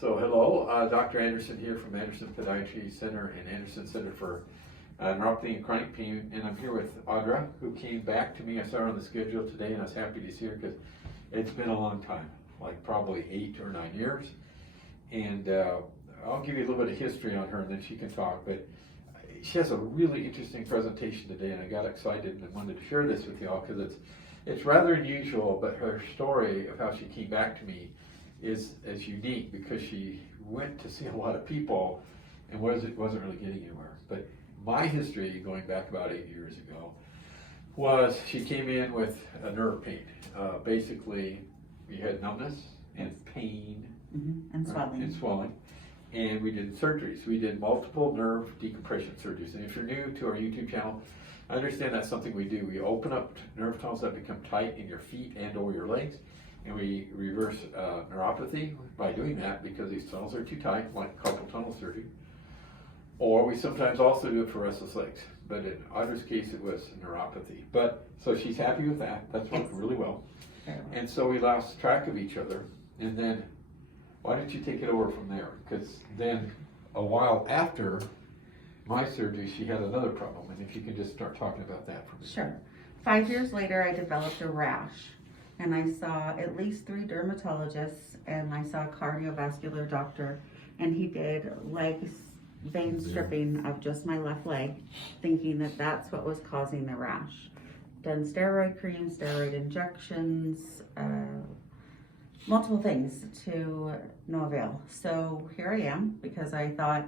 So hello, Dr. Anderson here from Anderson Podiatry Center and Anderson Center for Neuropathy and Chronic Pain, and I'm here with Audra, who came back to me. I saw her on the schedule today, and I was happy to see her because it's been a long time, like probably 8 or 9 years. And I'll give you a little bit of history on her, and then she can talk. But she has a really interesting presentation today, and I got excited and wanted to share this with y'all because it's rather unusual. But her story of how she came back to me is unique because she went to see a lot of people and wasn't really getting anywhere. But my history, going back about 8 years ago, was she came in with a nerve pain. Basically, we had numbness and pain and swelling. And we did surgeries. We did multiple nerve decompression surgeries. And if you're new to our YouTube channel, I understand that's something we do. We open up nerve tunnels that become tight in your feet and or your legs, and we reverse neuropathy by doing that because these tunnels are too tight, like carpal tunnel surgery. Or we sometimes also do it for restless legs. But in Audra's case, it was neuropathy. But so she's happy with that. That's worked really well. And so we lost track of each other. And then why don't you take it over from there? Because then a while after my surgery, she had another problem. And if you can just start talking about that for me. Sure. 5 years later, I developed a rash. And I saw at least 3 dermatologists, and I saw a cardiovascular doctor, and he did vein stripping of just my left leg, thinking that that's what was causing the rash. Done steroid cream, steroid injections, multiple things to no avail. So here I am because I thought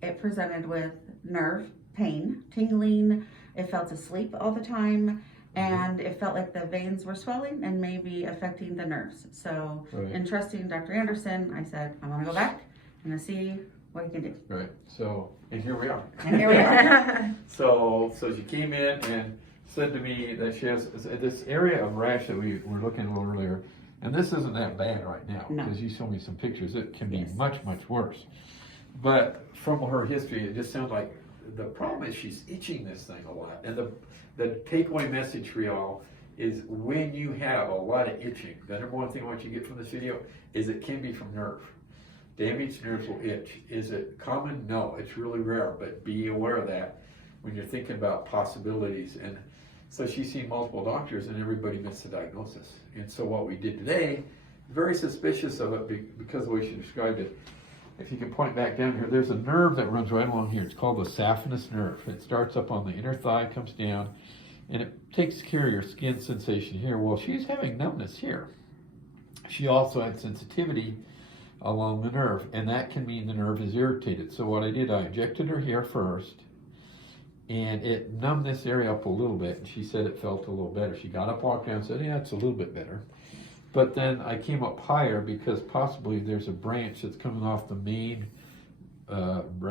it presented with nerve pain, tingling. It felt asleep all the time, and it felt like the veins were swelling and maybe affecting the nerves. So in trusting Dr. Anderson, I said, I want to go back and see what he can do. Right. So, and here we are. And here we are. So she came in and said to me that she has this area of rash that we were looking at a little earlier, and this isn't that bad right now because you showed me some pictures. It can be much worse. But from her history, it just sounds like the problem is she's itching this thing a lot. And the takeaway message for y'all is when you have a lot of itching, the number one thing I want you to get from this video is it can be from nerve. Damaged nerves will itch. Is it common? No, it's really rare, but be aware of that when you're thinking about possibilities. And so she's seen multiple doctors and everybody missed the diagnosis. And so what we did today, very suspicious of it because of the way she described it. If you can point back down here, there's a nerve that runs right along here. It's called the saphenous nerve. It starts up on the inner thigh, comes down, and it takes care of your skin sensation here. Well, she's having numbness here. She also had sensitivity along the nerve, and that can mean the nerve is irritated. So what I did, I injected her here first, and it numbed this area up a little bit, and she said it felt a little better. She got up, walked down, and said, yeah, it's a little bit better. But then I came up higher because possibly there's a branch that's coming off the main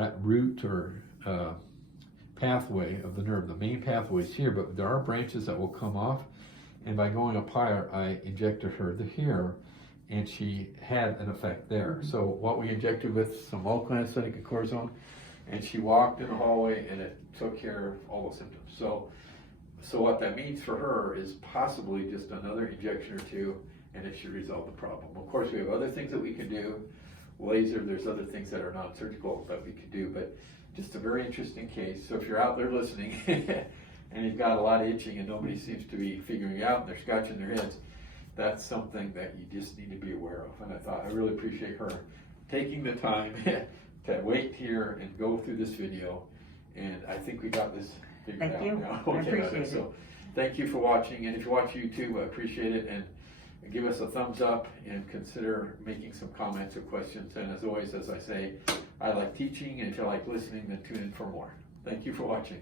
root or pathway of the nerve. The main pathway is here, but there are branches that will come off, and by going up higher, I injected her here, and she had an effect there. So what we injected with some local anesthetic and cortisone, and she walked in the hallway, and it took care of all the symptoms. So what that means for her is possibly just another injection or two, and it should resolve the problem. Of course, we have other things that we can do. Laser, there's other things that are non-surgical that we can do, but just a very interesting case. So if you're out there listening and you've got a lot of itching and nobody seems to be figuring it out and they're scratching their heads, that's something that you just need to be aware of. And I thought I really appreciate her taking the time to wait here and go through this video. And I think we got this figured out now. I appreciate it. So thank you for watching. And if you watch YouTube, I appreciate it. And give us a thumbs up and consider making some comments or questions. And as always, as I say, I like teaching, and if you like listening, then tune in for more. Thank you for watching.